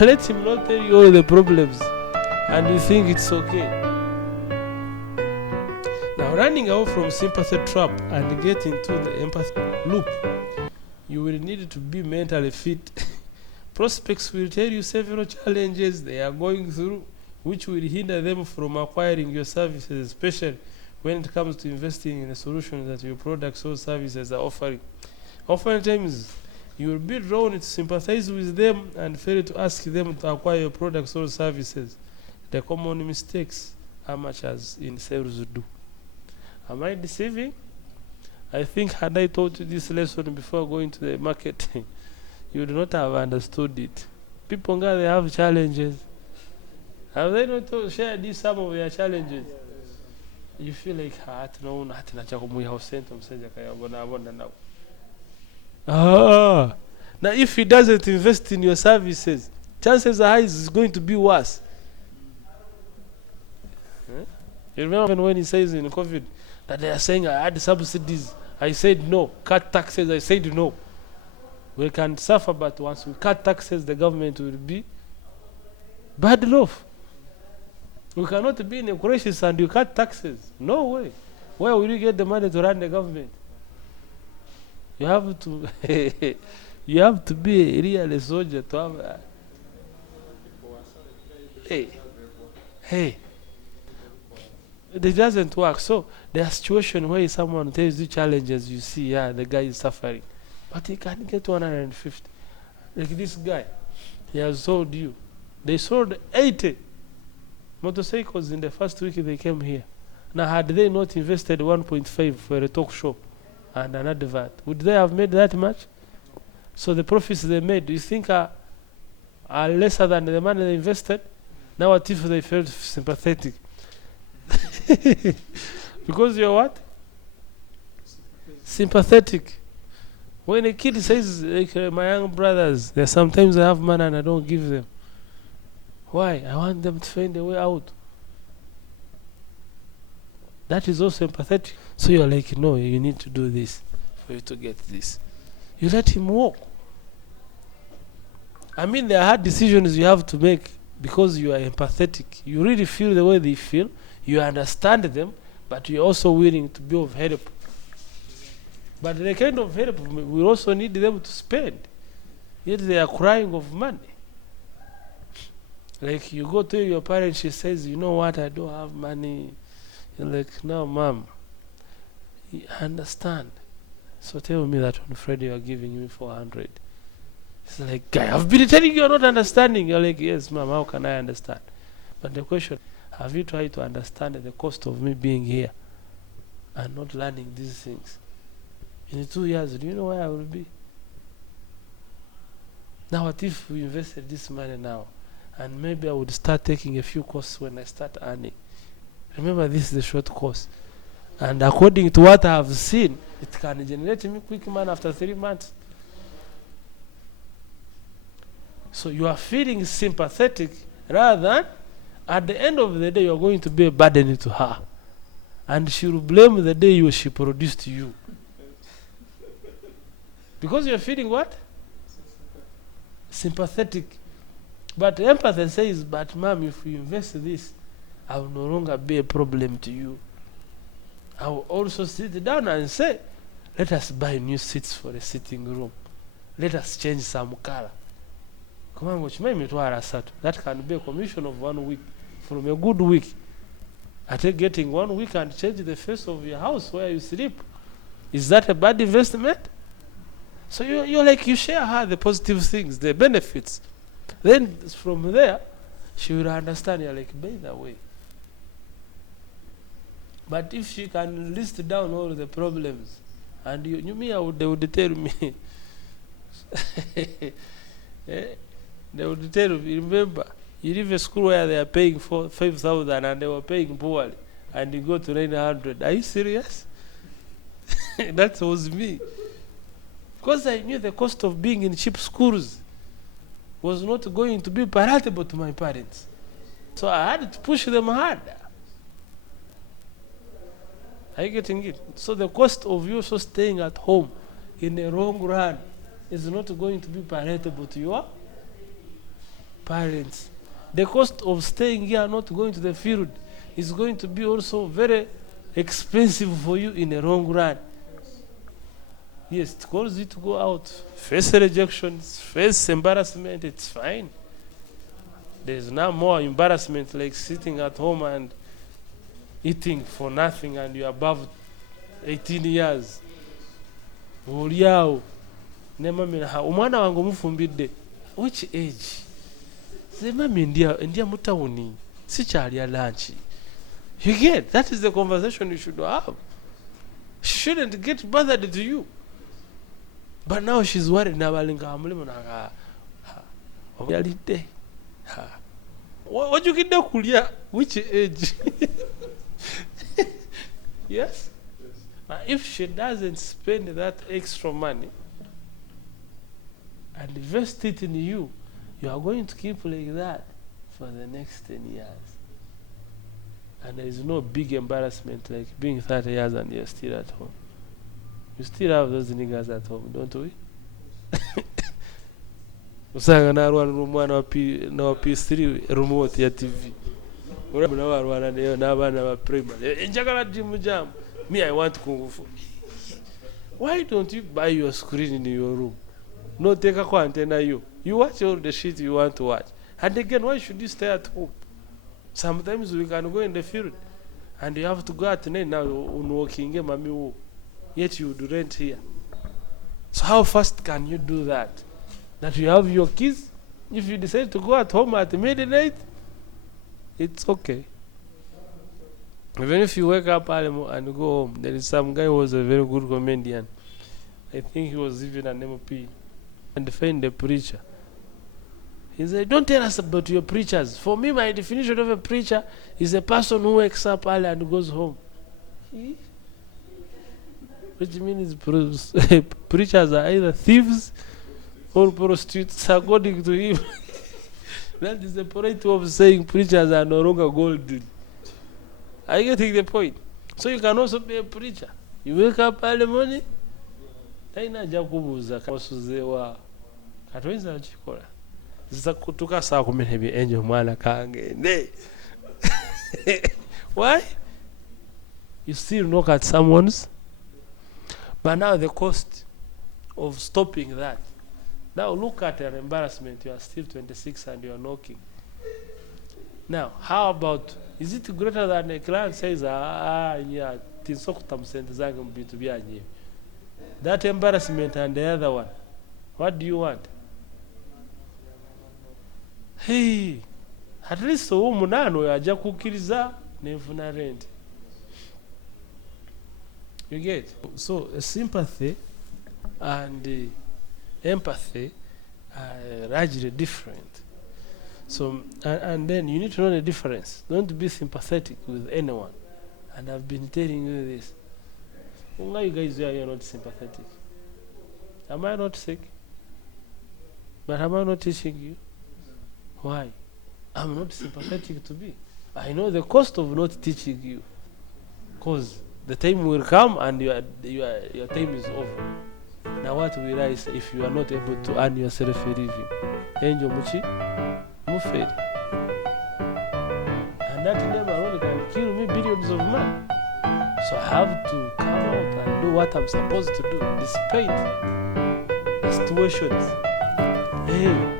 Let him not tell you all the problems and you think it's okay. Now, running away from sympathy trap and getting into the empathy loop, you will need to be mentally fit. Prospects will tell you several challenges they are going through, which will hinder them from acquiring your services, especially when it comes to investing in the solutions that your products or services are offering. Oftentimes, you will be drawn to sympathize with them and fail to ask them to acquire your products or services. The common mistakes amateurs in sales do. Am I deceiving? I think had I taught you this lesson before going to the market, you would not have understood it. People, they have challenges. Have they not shared this, some of their challenges? You feel like, now if he doesn't invest in your services, chances are it's going to be worse. You remember when he says in COVID that they are saying I had subsidies, I said no. Cut taxes, I said no. We can suffer, but once we cut taxes, the government will be bad off. We cannot be in a crisis and you cut taxes. No way. Where will you get the money to run the government? You have to you have to be a real soldier to have hey. It doesn't work. So there are situations where someone tells you challenges, you see, the guy is suffering. But he can't get 150. Like this guy, he has sold you. They sold 80 motorcycles in the first week they came here. Now, had they not invested 1.5 for a talk show and an advert, would they have made that much? So the profits they made, do you think are lesser than the money they invested? Now what if they felt sympathetic? Because you're what? Sympathetic. When a kid says, like my young brothers, that sometimes I have money and I don't give them. Why? I want them to find a way out. That is also empathetic. So you're like, no, you need to do this for you to get this. You let him walk. I mean, there are hard decisions you have to make because you are empathetic. You really feel the way they feel. You understand them, but you're also willing to be of help. But the kind of help we also need them to spend. Yet they are crying of money. Like you go to your parents, she says, you know what, I don't have money. You're like, no, mom, I understand. So tell me that on Friday you are giving me 400. It's like, guy, I've been telling you you're not understanding. You're like, yes, mom, how can I understand? But the question, have you tried to understand the cost of me being here and not learning these things? In 2 years, do you know where I will be? Now, what if we invested this money now? And maybe I would start taking a few courses when I start earning. Remember, this is a short course. And according to what I have seen, it can generate me quick money after 3 months. So you are feeling sympathetic rather than at the end of the day you are going to be a burden to her. And she will blame the day she produced you. Because you are feeling what? Sympathetic. But empathy says, but mom, if you invest this, I will no longer be a problem to you. I will also sit down and say, let us buy new seats for the sitting room. Let us change some color. That can be a commission of 1 week. From a good week. I take getting 1 week and change the face of your house where you sleep. Is that a bad investment? So you're like, you share her the positive things, the benefits. Then from there, she will understand. You're like, by the way. But if she can list down all the problems, and they would tell me, they would tell me, remember, you leave a school where they are paying 5,000 and they were paying poorly, and you go to 900. Are you serious? That was me. Because I knew the cost of being in cheap schools was not going to be palatable to my parents. So I had to push them harder. Are you getting it? So the cost of you also staying at home in the long run is not going to be palatable to you. parents. The cost of staying here, not going to the field, is going to be also very expensive for you in the long run. Yes, it calls you to go out, face rejections, face embarrassment, it's fine. There's now more embarrassment like sitting at home and eating for nothing and you're above 18 years. Oliao. Umwana wangu mufumbidde. Which age? Say, mami ndia mutawuni. Si chali lunch. You get? That is the conversation you should have. She shouldn't get bothered to you. But now she's worried. What you get there? Which age? Yes? Now, if she doesn't spend that extra money and invest it in you, you are going to keep like that for the next 10 years. And there is no big embarrassment like being 30 years and you're still at home. You still have those niggas at home, don't we? Usanga narwana n'umwana wa PS3 remote ya TV. Urabona warwana nayo n'abana ba primary. Njagala gym jam. Me, I want Kung Fu. Why don't you buy your screen in your room? No, take a antenna you. You watch all the shit you want to watch. And again, why should you stay at home? Sometimes we can go in the field. And you have to go at night now on walking, mami. Yet you do rent here. So how fast can you do that? That you have your kids? If you decide to go at home at midnight, it's okay. Even if you wake up early and go home, there is some guy who was a very good comedian. I think he was even an MP. And defend the preacher. He said, don't tell us about your preachers. For me, my definition of a preacher is a person who wakes up early and goes home. Which means preachers are either thieves or prostitutes according to him. That is the point of saying preachers are no longer golden. Are you getting the point? So you can also be a preacher. You wake up early morning, taina jakubuza kasuzewa. Katwenza chikola. Zisa kutuka saa 10 enjo mwana kange. Why? You still knock at someone's. But now the cost of stopping that. Now look at your embarrassment. You are still 26 and you are knocking. Now, how about, is it greater than a client says, yeah, that embarrassment and the other one? What do you want? Hey, at least so munano yaja kukiriza nefuna rent. You get? So sympathy and empathy are largely different. So and then you need to know the difference. Don't be sympathetic with anyone. And I've been telling you this. Why you guys are not sympathetic? Am I not sick? But am I not teaching you? Why? I'm not sympathetic to be. I know the cost of not teaching you. Because the time will come and your time is over. Now what will I say if you are not able to earn yourself a living? Angel Muchi, Mufed. And that name alone can kill me billions of money. So I have to come out and do what I'm supposed to do, despite the situations. Hey.